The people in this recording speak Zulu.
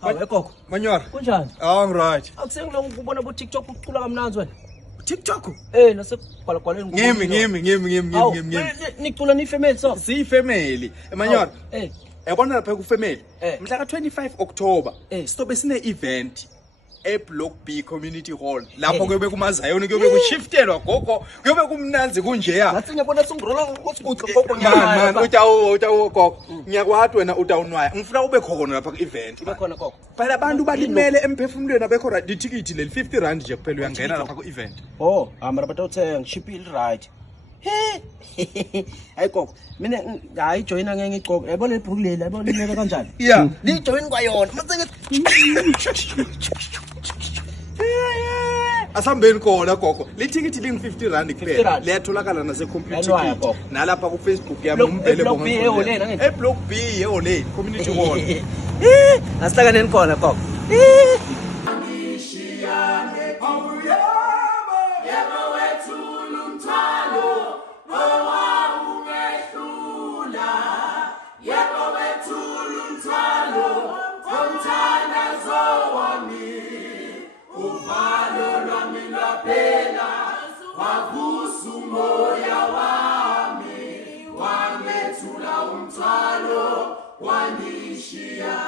Hawe gogo. Manyora. Kunjani? I'm right. Akusengilonga ukubona ku TikTok ucula kamnanzi wena. TikTok. Nasebhalagwaleni Ngimi. Nicula ni family so. Si family. Manyora. Yabona lapha ku family. Mhla ka 25 October. Sizobe sine event. Block B Community Hall lapho kuyobe kumazayoni kuyobe kushiftelwa gogo kuyobe kumnanzi kunjeya ngathi ngiyabona singrola ukuthi gogo man utawo gogo ngiyakwathi wena utawunwaya ngifuna ube khona lapha ku event ube khona gogo phela abantu balimele emphefumulweni abekho right ticket le 50 rand nje kuphela uyangena lapha ku event mara batawuthenga ngishipile right hayi gogo mina hayi joina ngeke ngigqoke yabona ibhuku leli yabona limeke kanjani li join kwayona maseke asambeni khona gogo le ticket lingi 50 rand kuphela liyatholakala nase computer nalapha ku Facebook yami umbhele bonke block B ehole community hall asihlakaneni khona gogo Wanishia